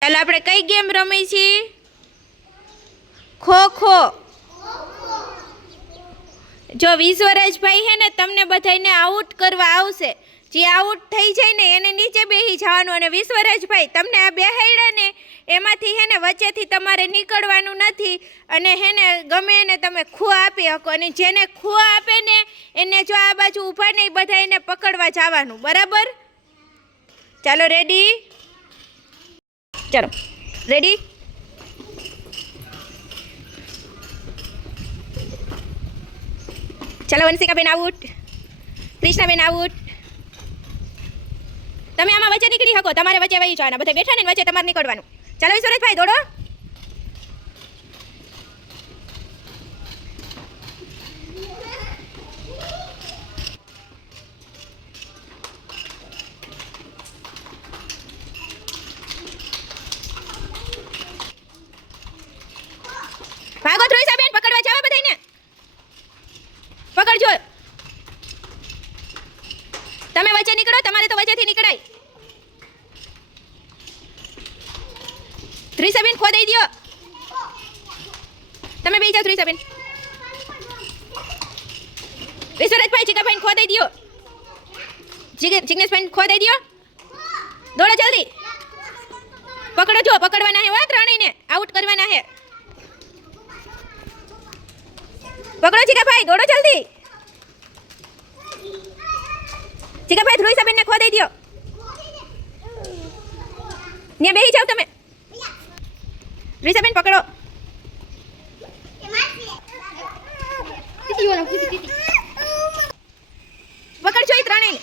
ચાલો આપણે કઈ ગેમ રમી છીએ? ખો ખો. જો વિશ્વરાજભાઈ હે ને તમને બધાને આઉટ કરવા આવશે. જે આઉટ થઈ જાય ને એને નીચે બેસી જવાનું, અને વિશ્વરાજભાઈ તમને આ બેહાડ્યા ને એમાંથી હે ને વચ્ચેથી તમારે નીકળવાનું નથી, અને હે ને ગમે એને તમે ખો આપી શકો, અને જેને ખો આપે ને એને જો આ બાજુ ઊભા નહીં બધા એને પકડવા જવાનું, બરાબર? ચાલો રેડી? ચાલો રેડી? ચાલો વંશિકાબેન આઉટ, કૃષ્ણાબેન આઉટ. તમે આમાં વચ્ચે નીકળી શકો, તમારે વચ્ચે વહી જવાના, બધા બેઠા ને વચ્ચે તમારે નીકળવાનું. ચાલો વિશ્વરાજભાઈ દોડો. ભાગો ધ્રુઈસાબેન, પકડવા જાવ બધાને. પકડજો. તમે વચ્ચે નીકળો, તમારે તો વચ્ચેથી નીકળાય. ધ્રુઈસાબેન ખો દઈ દો. તમે બેસી જાઓ ધ્રુઈસાબેન. વિશ્વરાજભાઈ જીગાભાઈ ખો દઈ દો. જિગ્નેશભાઈ ખો દઈ દો. દોડો જલ્દી. પકડો જો, પકડવાના હે, ત્રણેયને આઉટ કરવાના હે. પકડો જીગાભાઈ, દોડો જલ્દી. જીગાભાઈ ધ્રુઈસાબેનને ખો દઈ દો. ને બેસી જાઓ તમે. ધ્રુઈસાબેન પકડો. પકડજો એ ત્રણેય.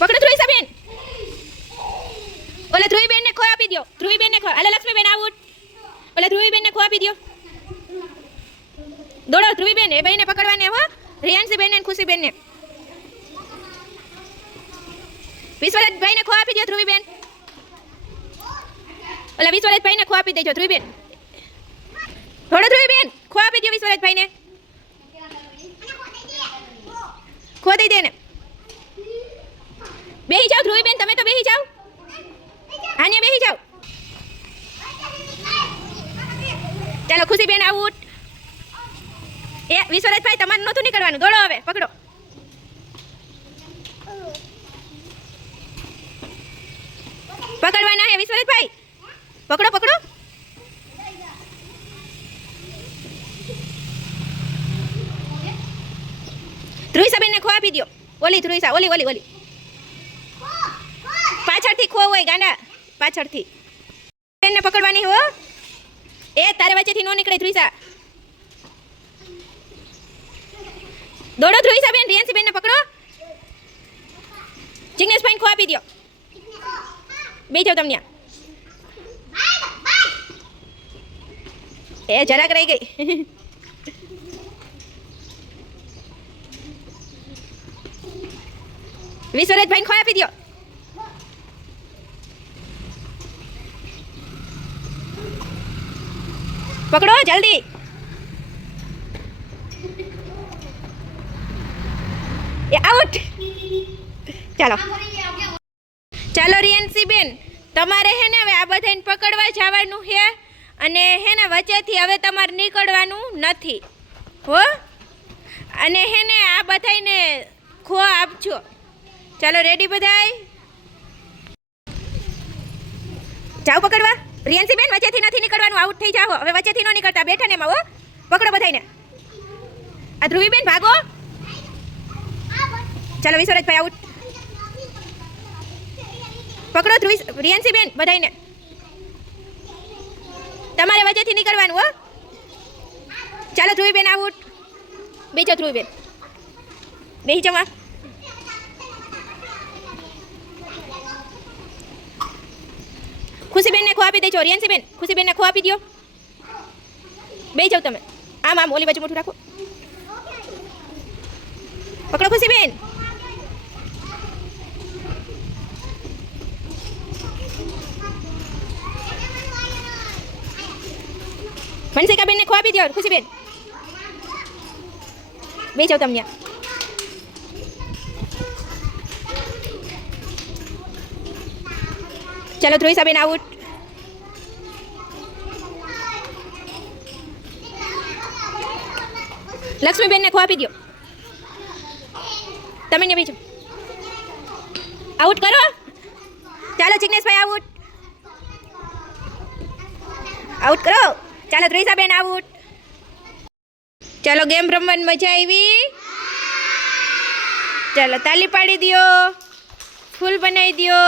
પકડો ધ્રુઈસાબેન. ઓલા ધ્રુવીબેનને ખો આપી દો. ધ્રુવીબેનને ખો. અલે લક્ષ્મીબેન આઉટ. ઓલા ધ્રુવીબેનને ખો આપી દો. દોડો ધ્રુવીબેન, એ બેને પકડવાને હો. રિયાન્સીબેન અને ખુશીબેનને. વિશ્વરાજભાઈને ખો આપી દો ધ્રુવીબેન. ઓલા વિશ્વરાજભાઈને ખો આપી દેજો ધ્રુવીબેન. દોડો ધ્રુવીબેન, ખો આપી દો વિશ્વરાજભાઈને. ખો દઈ દે ને. બેહી જાઓ ધ્રુવીબેન, તમે તો બેહી જાઓ. આને બેહી જાઓ. ચાલો ખુશીબેન આઉટ. એ વિશ્વરાજભાઈ તમારે નહોતું નીકળવાનું, દોડો હવે, પકડો. પકડવાના હે વિશ્વરાજભાઈ. પકડો પકડો. ધ્રુવીસાબેનને ખો આપી દો. ઓલી ધ્રુવીસા, ઓલી ઓલી ઓલી પાછળથી ખો હોય ગાંડા, પાછળથી બેનને પકડવાની હો. એ તારે વચ્ચેથી નો નીકળે ધ્રુવીસા. દોડો ધ્રુવીસાબેન. રિયાન્સીબેનને પકડો. જિગ્નેશભાઈને ખો આપી દો. બે જાઓ તમને. એ જરાક રહી ગઈ. વિશ્વરાજભાઈને ખો આપી દો. પકડો જલ્દી. એ આઉટ. ચાલો ચાલો રિયાન્સીબેન, તમારે હે ને હવે આ બધાને પકડવા જવાનું છે, અને હે ને વચ્ચેથી હવે તમારે નીકળવાનું નથી હો. અને હે ને આ બધાને ખો આપજો. ચાલો રેડી બધાય? જાઓ પકડવા. રિયાન્સીબેન વચ્ચેથી નથી નીકળવાનું, આઉટ થઈ જાઓ. હવે વચ્ચેથી ન નીકળતા, બેઠા ને એમાં હો. પકડો બધાને. આ ધ્રુવીબેન ભાગો. ચાલો વિશ્વરાજભાઈ આઉટ. પકડો રિયાન્સીબેન બધાને. તમારે વચ્ચેથી નીકળવાનું હો. ચાલો ધ્રુવીબેન આઉટ. બેજો ધ્રુવીબેન, બેસી જવા. ખુશીબેનને ખો આપી દેજો. રિયાન્સીબેન, ખુશીબેનને ખો આપી દો. બેસી જાઓ તમે. આમ આમ ઓલી બાજુ મોઢું રાખો. પકડો ખુશીબેન. વંશિકાબેનને ખો આપી દો. ખુશીબેન બેસી જાઓ તમે. ચાલો ધ્રુવિસાબેન આઉટ. લક્ષ્મીબેનને ખો આપી દો. તમે ને બીજું આઉટ કરો. ચાલો જિગ્નેશભાઈ આઉટ. આઉટ કરો. ચાલો ધ્રુવિસાબેન આઉટ. ચાલો ગેમ રમવાની મજા આવી. ચાલો તાલી પાડી દો. ફૂલ બનાવી દો.